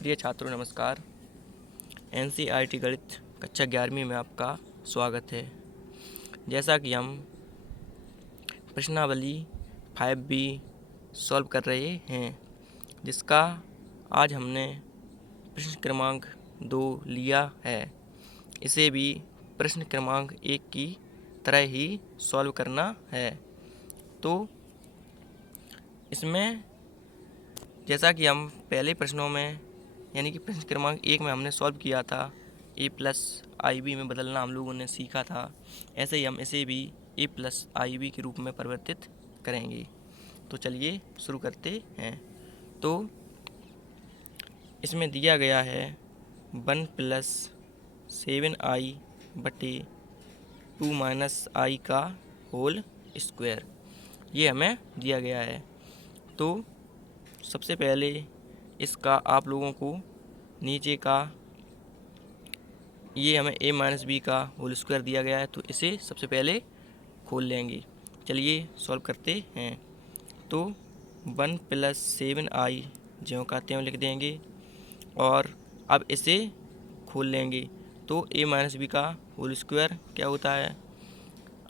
प्रिय छात्रों नमस्कार। एनसीईआरटी गणित कक्षा 11वीं में आपका स्वागत है। जैसा कि हम प्रश्नावली 5B सॉल्व कर रहे हैं, जिसका आज हमने प्रश्न क्रमांक 2 लिया है। इसे भी प्रश्न क्रमांक 1 की तरह ही सॉल्व करना है। तो इसमें जैसा कि हम पहले प्रश्नों में यानी कि प्रश्न क्रमांक 1 में हमने सॉल्व किया था, a प्लस आई बी में बदलना हम लोगों ने सीखा था, ऐसे ही हम इसे भी a प्लस आई बी के रूप में परिवर्तित करेंगे। तो चलिए शुरू करते हैं। तो इसमें दिया गया है 1 प्लस 7i बटे 2 माइनस आई का होल स्क्वायर, ये हमें दिया गया है। तो सबसे पहले इसका आप लोगों को नीचे का ये हमें a माइनस बी का होल स्क्वायर दिया गया है, तो इसे सबसे पहले खोल लेंगे। चलिए सॉल्व करते हैं। तो 1 प्लस 7i ज्यों का त्यों लिख देंगे और अब इसे खोल लेंगे। तो a माइनस बी का होल स्क्वायर क्या होता है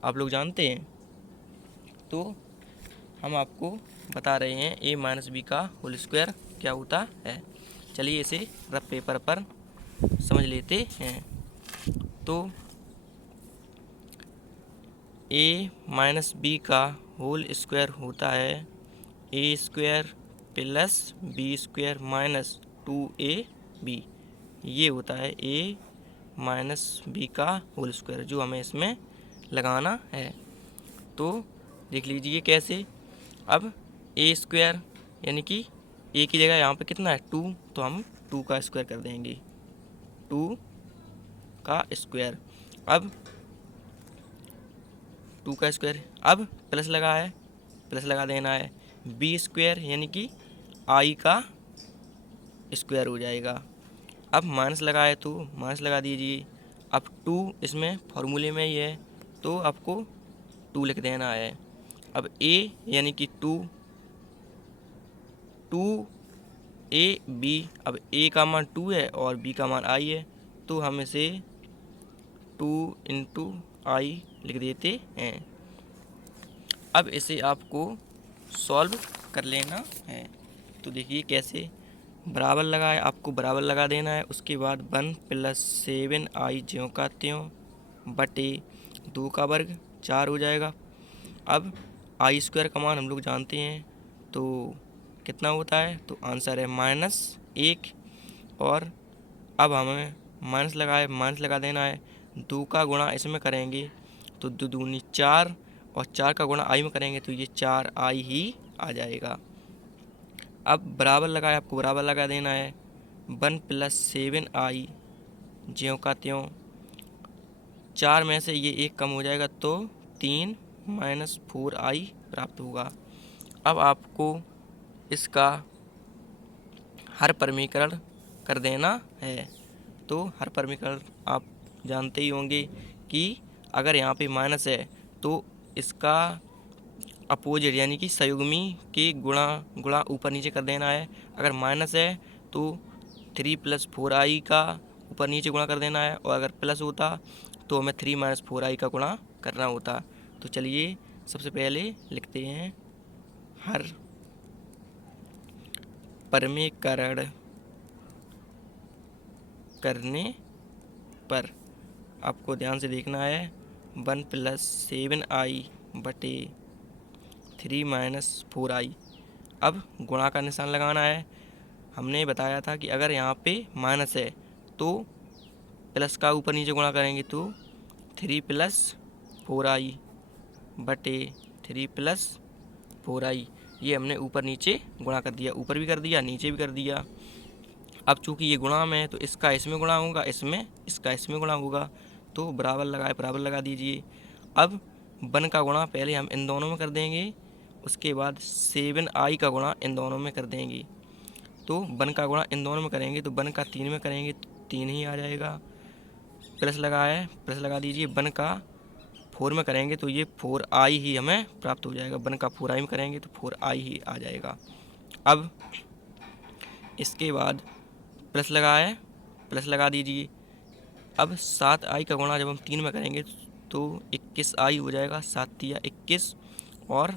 आप लोग जानते हैं, तो हम आपको बता रहे हैं a माइनस बी का होल स्क्वायर क्या होता है। चलिए इसे रफ पेपर पर समझ लेते हैं। तो a माइनस बी का होल स्क्वायर होता है a square plus b square minus 2ab। ये होता है a माइनस बी का होल स्क्वायर, जो हमें इसमें लगाना है। तो देख लीजिए कैसे। अब a स्क्वायर यानी कि a की जगह यहाँ पे कितना है 2, तो हम 2 का स्क्वायर कर देंगे, 2 का स्क्वायर। अब 2 का स्क्वायर, अब प्लस लगा है, प्लस लगा देना है। b स्क्वायर यानी कि i का स्क्वायर हो जाएगा। अब माइनस लगा है तो माइनस लगा दीजिए। अब 2 इसमें फॉर्मूले में ही है, तो आपको 2 लिख देना है। अब a यानी कि 2ab, अब a का मान 2 है और b का मान i है, तो हम इसे 2 इंटू आई लिख देते हैं। अब इसे आपको सॉल्व कर लेना है। तो देखिए कैसे, बराबर लगा है, आपको बराबर लगा देना है। उसके बाद 1 प्लस 7i ज्यों का त्यों बटे 2 का वर्ग 4 हो जाएगा। अब आई स्क्वायर का मान हम लोग जानते हैं, तो कितना होता है, तो आंसर है -1। और अब हमें माइनस लगा देना है। 2 का गुणा इसमें करेंगे तो 2 दूनी 4, और 4 का गुणा आई में करेंगे तो ये 4i ही आ जाएगा। अब बराबर लगाए, आपको बराबर लगा देना है। 1 प्लस 7i ज्यों का त्यों, 4 में से ये 1 कम हो जाएगा तो 3 माइनस 4i प्राप्त होगा। अब आपको इसका हर परमीकरण कर देना है। तो हर परमीकरण आप जानते ही होंगे कि अगर यहाँ पे माइनस है तो इसका अपोजिट यानी कि संयुग्मी के गुणा ऊपर नीचे कर देना है। अगर माइनस है तो 3 प्लस 4i का ऊपर नीचे गुणा कर देना है, और अगर प्लस होता तो हमें 3 माइनस 4i का गुणा करना होता। तो चलिए सबसे पहले लिखते हैं हर परमीकरण करने पर, आपको ध्यान से देखना है। 1 प्लस 7i बटे 3 माइनस 4i। अब गुणा का निशान लगाना है। हमने बताया था कि अगर यहाँ पे माइनस है तो प्लस का ऊपर नीचे गुणा करेंगे तो 3 प्लस 4i बटे 3 प्लस 4i। ये हमने ऊपर नीचे गुणा कर दिया, ऊपर भी कर दिया नीचे भी कर दिया। अब चूंकि ये गुणा में है तो इसका इसमें गुणा होगा, इसका इसमें गुणा होगा, तो बराबर लगा दीजिए। अब 1 का गुणा पहले हम इन दोनों में कर देंगे, उसके बाद 7i का गुणा इन दोनों में कर देंगे। तो 1 का गुणा इन दोनों में करेंगे तो 1 का 3 में करेंगे तो 3 ही आ जाएगा। प्लस लगा दीजिए। 1 का 4 में करेंगे तो ये 4i ही हमें प्राप्त हो जाएगा। 1 का 4i में करेंगे तो 4i ही आ जाएगा। अब इसके बाद प्लस लगाए, प्लस लगा दीजिए। अब 7i का गुणा जब हम 3 में करेंगे तो 21i हो जाएगा, 7 तिया 21, और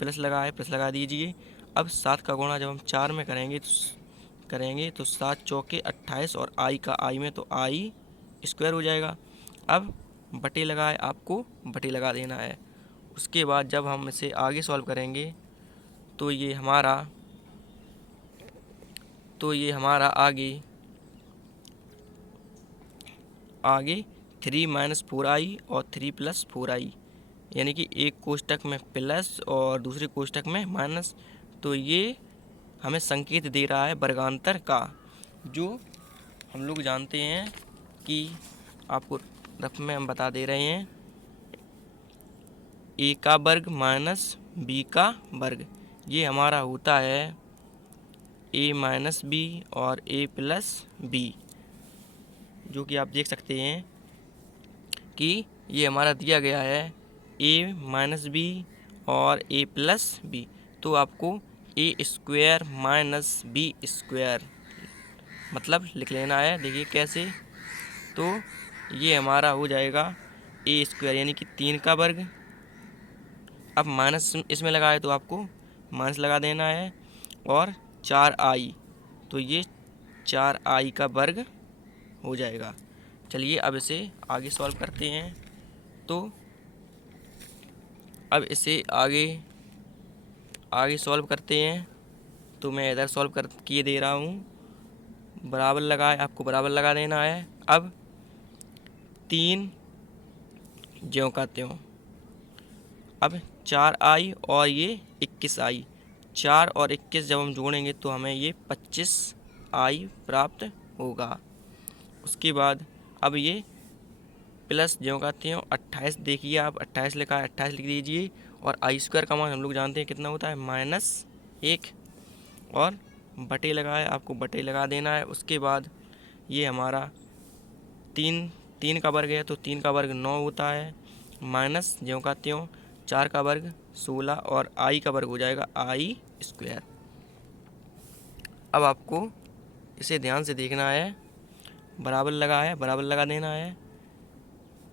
प्लस लगाए, प्लस लगा दीजिए। अब 7 का गुणा जब हम 4 में करेंगे तो 7 चौके 28, और i का i में तो i स्क्वायर हो जाएगा। अब बटे लगाए, आपको बटे लगा देना है। उसके बाद जब हम इसे आगे सॉल्व करेंगे तो ये हमारा आगे 3 - 4i और 3 + 4i, यानी कि एक कोष्टक में प्लस और दूसरे कोष्टक में माइनस। तो ये हमें संकेत दे रहा है वर्गांतर का, जो हम लोग जानते हैं कि आपको रफ में हम बता दे रहे हैं, a का वर्ग माइनस b का वर्ग। ये हमारा होता है a - b और a + b, जो कि आप देख सकते हैं कि ये हमारा दिया गया है a - b और a + b। तो आपको a² - b² मतलब लिख लेना है। देखिए कैसे, तो ये हमारा हो जाएगा a² यानी कि 3 का वर्ग। अब माइनस इसमें लगाए तो आपको माइनस लगा देना है, और 4i, तो ये 4i का वर्ग हो जाएगा। चलिए अब इसे आगे सॉल्व करते हैं। तो अब इसे आगे सॉल्व करते हैं। तो मैं इधर सॉल्व कर किए दे रहा हूँ। बराबर लगाए, आपको बराबर लगा देना है। अब 3 ज्यों का त्यों। अब 4i और ये 21i, 4 और 21 जब हम जोड़ेंगे तो हमें ये 25i प्राप्त होगा। उसके बाद अब ये प्लस ज्यों का त्यों 28, देखिए आप 28 लिखा है, 28 लिख दीजिए। और i² का मान हम लोग जानते हैं कितना होता है, -1, और बटे लगाए, आपको बटे लगा देना है। उसके बाद ये हमारा 3 का वर्ग है, तो 3 का वर्ग 9 होता है, माइनस ज्यों का त्यों 4 का वर्ग 16, और i का वर्ग हो जाएगा i²। अब आपको इसे ध्यान से देखना है। बराबर लगा है, बराबर लगा देना है।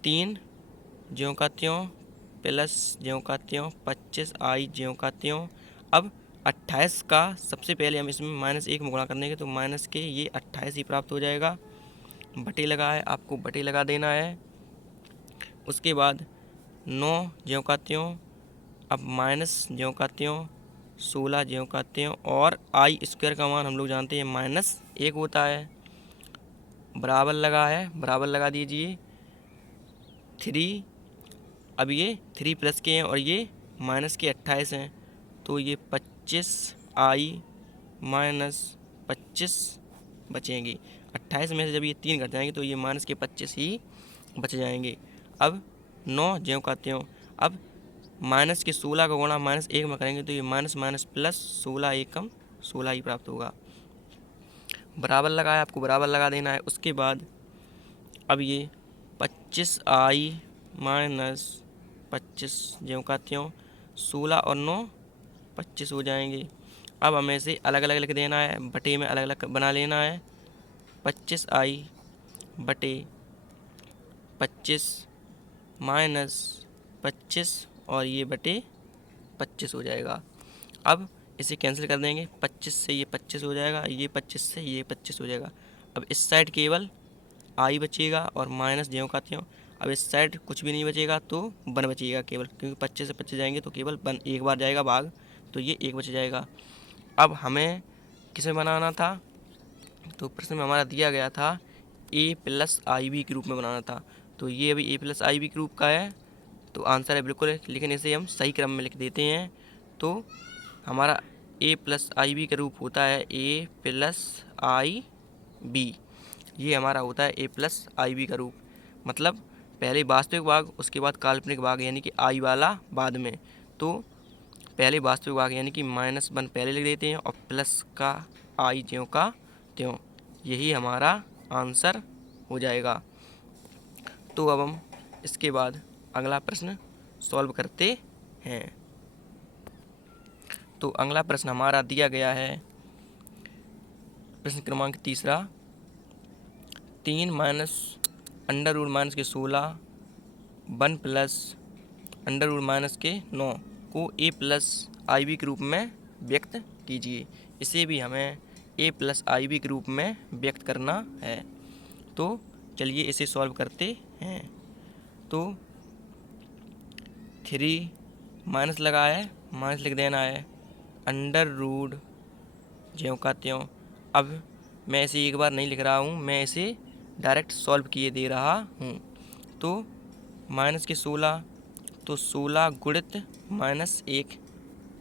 3 ज्यों का त्यों प्लस ज्यों का त्यों 25i ज्यों का त्यों। अब 28 का सबसे पहले हम इसमें -1 में गुणा करने के, तो माइनस के ये 28 ही प्राप्त हो जाएगा। बटे लगा है, आपको बटे लगा देना है। उसके बाद 9 ज्यों का त्यों, अब माइनस ज्यों का त्यों 16 ज्यों का त्यों, और i² का मान हम लोग जानते हैं -1 होता है। बराबर लगा है, बराबर लगा दीजिए। 3, अब ये 3 प्लस के हैं और ये माइनस के 28 हैं, तो ये 25i - 25 बचेंगे। 28 में से जब ये 3 घट जाएंगे तो ये माइनस के 25 ही बच जाएंगे। अब 9 ज्यों का त्यों, अब माइनस के 16 का गुणा -1 में करेंगे तो ये माइनस माइनस प्लस 16 एकम 16 ही प्राप्त होगा। बराबर लगाया, आपको बराबर लगा देना है। उसके बाद अब ये 25i - 25 ज्यों का त्यों 16 और 9 25 हो जाएंगे। अब हमें इसे अलग अलग लिख देना है, बटे में अलग अलग बना लेना है। 25i बटे 25 माइनस 25, और ये बटे 25 हो जाएगा। अब इसे कैंसिल कर देंगे, 25 से ये 25 हो जाएगा, ये 25 से ये 25 हो जाएगा। अब इस साइड केवल i बचेगा और माइनस ज्यों का त्यों। अब इस साइड कुछ भी नहीं बचेगा, तो 1 बचेगा केवल, क्योंकि 25 से 25 जाएंगे तो केवल 1 एक बार जाएगा भाग, तो ये 1 बच जाएगा। अब हमें किसे बनाना था, तो प्रश्न में हमारा दिया गया था a + ib के रूप में बनाना था। तो ये अभी a + ib के रूप का है, तो आंसर है बिल्कुल, लेकिन इसे हम सही क्रम में लिख देते हैं। तो हमारा a + ib का रूप होता है a + ib, ये हमारा होता है a + ib का रूप। मतलब पहले वास्तविक भाग, उसके बाद काल्पनिक भाग, यानी कि i वाला बाद में। तो पहले वास्तविक भाग यानी कि -1 पहले लिख देते हैं, और प्लस का i ज्यों का त्यों, यही हमारा आंसर हो जाएगा। तो अब हम इसके बाद अगला प्रश्न सॉल्व करते हैं। तो अगला प्रश्न हमारा दिया गया है, प्रश्न क्रमांक 3। 3 माइनस अंडर रूट माइनस के 16 1 प्लस अंडर रूट माइनस के 9 को ए प्लस आई बी के रूप में व्यक्त कीजिए। इसे भी हमें ए प्लस आई बी के रूप में व्यक्त करना है। तो चलिए इसे सॉल्व करते हैं। तो 3 माइनस लगा है, माइनस लिख देना है, अंडर रूट ज्यों का त्यों। अब मैं इसे एक बार नहीं लिख रहा हूँ, मैं इसे डायरेक्ट सॉल्व किए दे रहा हूँ। तो माइनस के 16, तो 16 गुणित माइनस 1,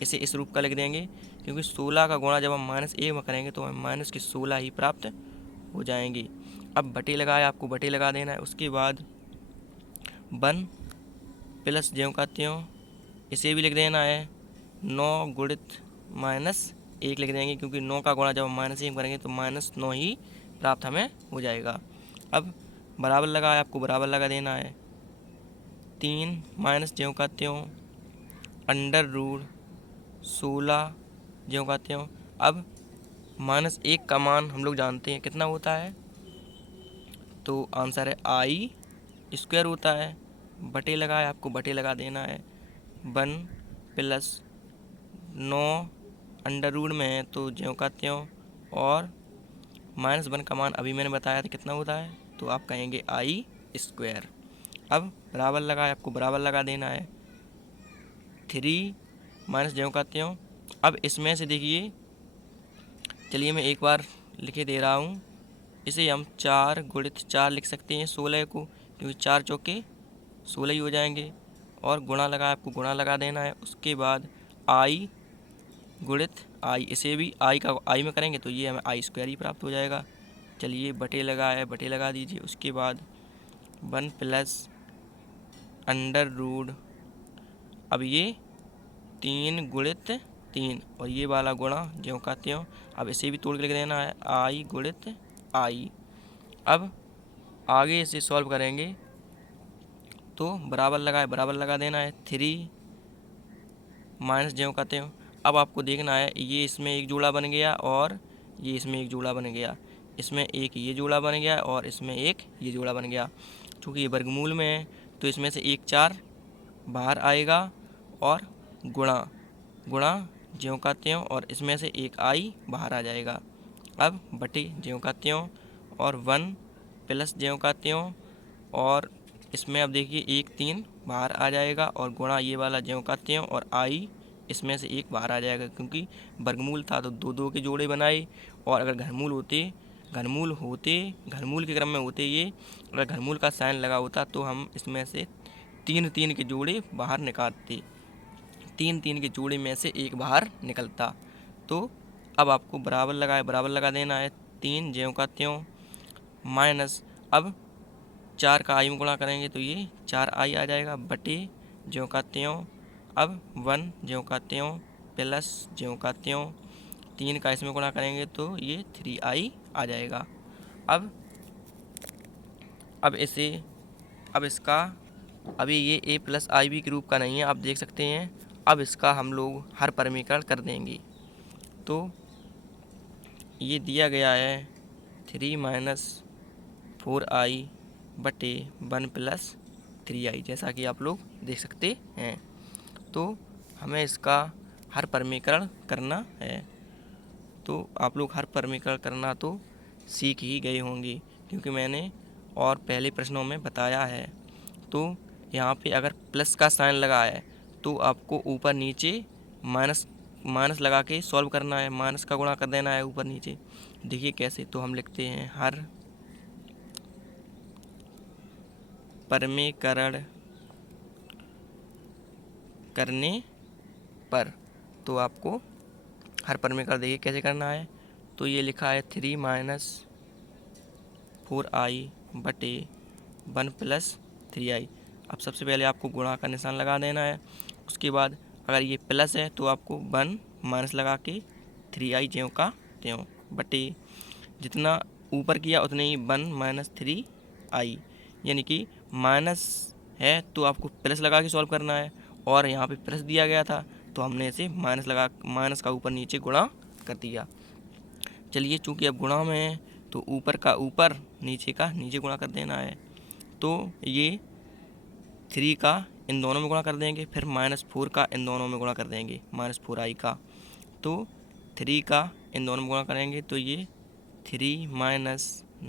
इसे इस रूप का लिख देंगे, क्योंकि 16 का गुणा जब हम माइनस 1 में करेंगे तो हमें माइनस के 16 ही प्राप्त हो जाएंगी। अब बटे लगाए, आपको बटे लगा देना है। उसके बाद 1 प्लस ज्यों का त्यों, इसे भी लिख देना है, 9 गुणित माइनस 1 लिख देंगे, क्योंकि 9 का गुणा जब हम माइनस 1 करेंगे तो माइनस 9 ही प्राप्त हमें हो जाएगा। अब बराबर लगाए, आपको बराबर लगा देना है, 3 माइनस ज्यों का त्यों अंडर रूट 16 ज्यों का त्यों। अब माइनस 1 का मान हम लोग जानते हैं कितना होता है, तो आंसर है आई स्क्वायर होता है। बटे लगाए, आपको बटे लगा देना है, 1 प्लस 9 अंडर रूट में है तो ज्यों का त्यों, और माइनस 1 का मान अभी मैंने बताया था कितना होता है, तो आप कहेंगे आई स्क्वायर। अब बराबर लगाए, आपको बराबर लगा देना है, 3 माइनस ज्यों का त्यों। अब इसमें से देखिए, चलिए मैं एक बार लिखे दे रहा हूँ, इसे हम 4 गुणित 4 लिख सकते हैं 16 को, क्योंकि 4 चौके 16 ही हो जाएंगे। और गुणा लगा, आपको गुणा लगा देना है। उसके बाद आई गुणित आई, इसे भी आई का आई में करेंगे तो ये हमें आई स्क्वायर ही प्राप्त हो जाएगा। चलिए बटे लगा है, बटे लगा दीजिए। उसके बाद 1 प्लस अंडर रूट, अब ये 3 गुणित 3 और ये वाला गुणा ज्यों का त्यों। अब इसे भी तोड़ के लिख देना है, आई गुणित आई। अब आगे इसे सॉल्व करेंगे तो बराबर लगाए, बराबर लगा देना है, 3 माइनस ज्यों का त्यों। अब आपको देखना है, ये इसमें एक जोड़ा बन गया और ये इसमें एक जोड़ा बन गया, इसमें एक ये जोड़ा बन गया और इसमें एक ये जोड़ा बन गया। चूँकि ये वर्गमूल में है तो इसमें से एक 4 बाहर आएगा और गुणा गुणा ज्यों का त्यों, और इसमें से एक आई बाहर आ जाएगा। अब बटे ज्यों का त्यों और 1 प्लस ज्यों का त्यों, और इसमें अब देखिए एक 3 बाहर आ जाएगा और गुणा ये वाला ज्यों का त्यों, और आई इसमें से एक बाहर आ जाएगा, क्योंकि वर्गमूल था तो 2 के जोड़े बनाए, और अगर घनमूल के क्रम में होते ये, अगर घनमूल का साइन लगा होता तो हम इसमें से 3 के जोड़े बाहर निकालते, 3 के जोड़े में से एक बाहर निकलता। तो अब आपको बराबर लगाए, बराबर लगा देना है, 3 ज्यों का त्यों माइनस, अब 4 का आई में गुणा करेंगे तो ये 4 आई आ जाएगा, बटे ज्यों का त्यों। अब 1 ज्यों का त्यों प्लस ज्यों का त्यों, 3 का इसमें गुणा करेंगे तो ये 3 आई आ जाएगा। अब इसका अभी ये ए प्लस आई बी के रूप का नहीं है, आप देख सकते हैं। अब इसका हम लोग हर परमीकरण कर देंगे। तो ये दिया गया है 3 माइनस 4i बटे 1 प्लस 3i, जैसा कि आप लोग देख सकते हैं। तो हमें इसका हर परमीकरण करना है। तो आप लोग हर परमीकरण करना तो सीख ही गए होंगे, क्योंकि मैंने और पहले प्रश्नों में बताया है। तो यहाँ पे अगर प्लस का साइन लगा है तो आपको ऊपर नीचे माइनस लगा के सॉल्व करना है, माइनस का गुणा कर देना है ऊपर नीचे। देखिए कैसे, तो हम लिखते हैं हर परमीकरण करने पर, तो आपको हर परमीकरण देखिए कैसे करना है। तो ये लिखा है 3 माइनस 4i बटे 1 प्लस 3i। अब सबसे पहले आपको गुणा का निशान लगा देना है। उसके बाद अगर ये प्लस है तो आपको 1 माइनस लगा के 3i ज्यों का त्यों बटे, जितना ऊपर किया उतने ही 1 माइनस 3i, यानी कि माइनस है तो आपको प्लस लगा के सॉल्व करना है, और यहाँ पे प्लस दिया गया था तो हमने इसे माइनस का ऊपर नीचे गुणा कर दिया। चलिए चूँकि अब गुणा में है तो ऊपर का ऊपर नीचे का नीचे गुणा कर देना है। तो ये 3 का इन दोनों में गुणा कर देंगे, फिर -4 का इन दोनों में गुणा कर देंगे, -4i का। तो 3 का इन दोनों में गुणा करेंगे तो ये 3 -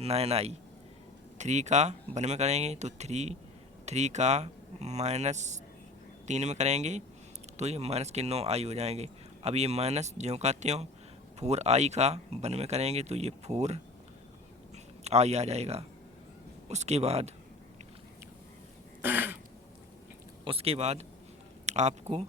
9i। 3 का 1 में करेंगे तो 3 का -3 में करेंगे तो ये -9i हो जाएंगे। अब ये माइनस ज्यों का त्यों 4i का 1 में करेंगे तो ये 4i आ जाएगा। उसके बाद आपको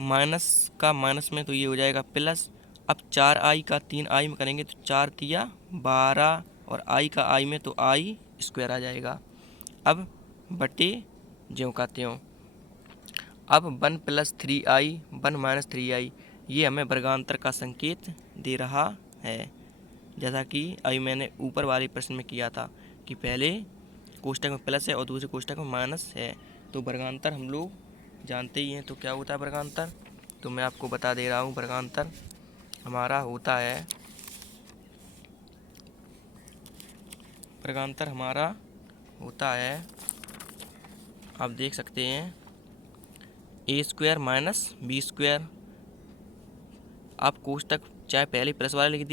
माइनस का माइनस में तो ये हो जाएगा प्लस। अब 4i का 3i में करेंगे तो 4 तिया 12 और i का i में तो i स्क्वायर आ जाएगा। अब बटे ज्यों का त्यों। अब 1 + 3i 1 - 3i ये हमें वर्गांतर का संकेत दे रहा है। जैसा कि अभी मैंने ऊपर वाले प्रश्न में किया था कि पहले कोष्ठक में प्लस है और दूसरे कोष्ठक में माइनस है। तो वर्गांतर हम लोग जानते ही हैं। तो क्या होता है वर्गांतर, तो मैं आपको बता दे रहा हूँ। वर्गांतर हमारा होता है आप देख सकते हैं a² - b²। आप कोष्ठक चाहे पहले प्लस वाला लिख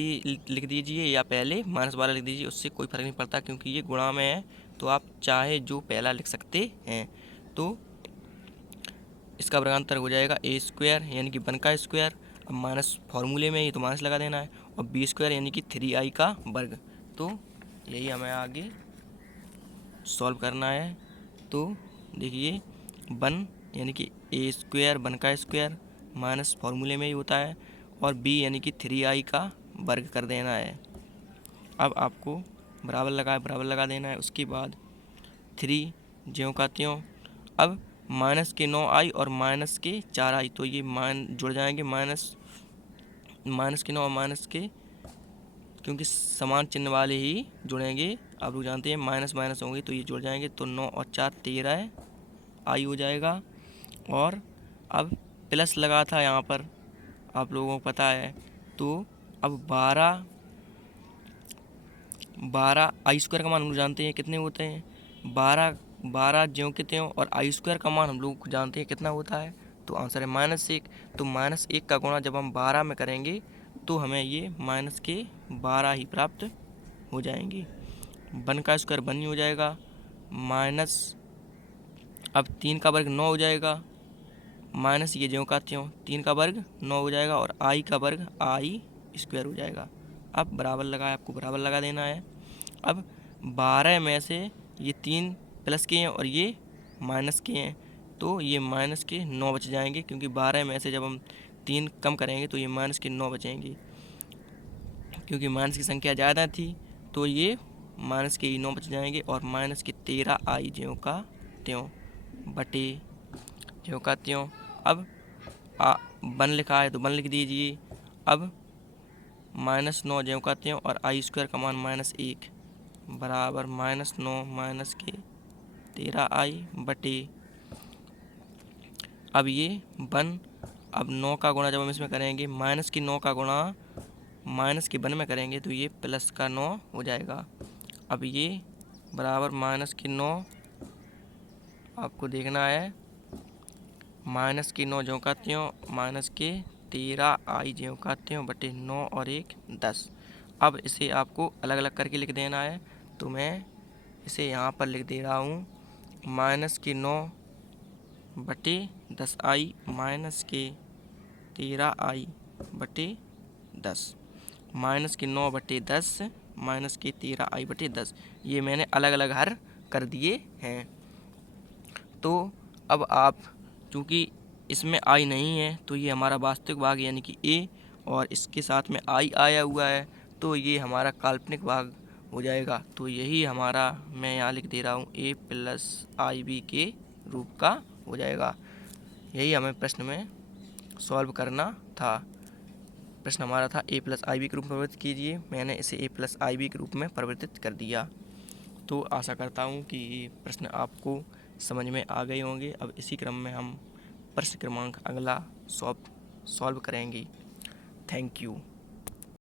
दीजिए या पहले माइनस वाला लिख दीजिए, उससे कोई फ़र्क नहीं पड़ता क्योंकि ये गुणा में है। तो आप चाहे जो पहला लिख सकते हैं। तो इसका वर्गांतर हो जाएगा a² यानी कि 1 का स्क्वायर। अब माइनस फॉर्मूले में ये तो माइनस लगा देना है, और b² यानी कि 3i का वर्ग। तो यही हमें आगे सॉल्व करना है। तो देखिए 1 यानी कि a² 1 का स्क्वायर माइनस फॉर्मूले में ही होता है, और b यानी कि 3i का वर्ग कर देना है। अब आपको बराबर लगा देना है। उसके बाद 3 ज्यों का त्यों। अब माइनस के 9i और माइनस के 4i तो ये जुड़ जाएंगे। माइनस के 9 और माइनस के, क्योंकि समान चिन्ह वाले ही जुड़ेंगे। आप लोग जानते हैं माइनस माइनस होंगे तो ये जुड़ जाएंगे। तो 9 और 4 13i हो जाएगा। और अब प्लस लगा था यहाँ पर, आप लोगों को पता है। तो अब 12 i² का मान हम लोग जानते हैं कितने होते हैं, 12 ज्यों के त्यों, और i² का मान हम लोग जानते हैं कितना होता है। तो आंसर है -1। तो -1 का गुणा जब हम 12 में करेंगे तो हमें ये -12 ही प्राप्त हो जाएंगे। 1 का स्क्वायर 1 ही हो जाएगा। माइनस अब 3 का वर्ग 9 हो जाएगा। माइनस ये ज्यों का त्यों 3 का वर्ग 9 हो जाएगा, और i का वर्ग i² हो जाएगा। अब आपको बराबर लगा देना है। अब 12 में से ये 3 प्लस के हैं और ये माइनस के हैं, तो ये माइनस के 9 बच जाएंगे, क्योंकि 12 में से जब हम 3 कम करेंगे तो ये माइनस के 9 बचेंगे। क्योंकि माइनस की संख्या ज़्यादा थी तो ये माइनस के 9 बच जाएंगे, और माइनस के 13i ज्यों का त्यों बटे ज्यों का त्यों। अब 1 लिखा है तो 1 लिख दीजिए। अब -9 ज्यों का त्यों, और i² का मान -1 बराबर -9 माइनस के 13i बटे। अब ये 1, अब 9 का गुणा जब हम इसमें करेंगे, माइनस के 9 का गुणा माइनस के 1 में करेंगे तो ये प्लस का 9 हो जाएगा। अब ये बराबर माइनस के 9 आपको देखना है, माइनस के 9 ज्यों का त्यों माइनस के 13i ज्यों का त्यों बटे 9 और 1 10। अब इसे आपको अलग अलग करके लिख देना है। तो मैं इसे यहाँ पर लिख दे रहा हूँ, माइनस के 9 बटे 10i माइनस के 13i बटे 10। माइनस के 9 बटे 10 माइनस के 13i बटे 10, ये मैंने अलग अलग हर कर दिए हैं। तो अब आप, चूँकि इसमें i नहीं है तो ये हमारा वास्तविक भाग यानी कि a, और इसके साथ में i आया हुआ है तो ये हमारा काल्पनिक भाग हो जाएगा। तो यही हमारा, मैं यहाँ लिख दे रहा हूँ, a + ib के रूप का हो जाएगा। यही हमें प्रश्न में सॉल्व करना था। प्रश्न हमारा था a + ib के रूप में परिवर्तित कीजिए। मैंने इसे a + ib के रूप में परिवर्तित कर दिया। तो आशा करता हूँ कि ये प्रश्न आपको समझ में आ गए होंगे। अब इसी क्रम में हम प्रश्न क्रमांक अगला सॉल्व करेंगे। Thank you.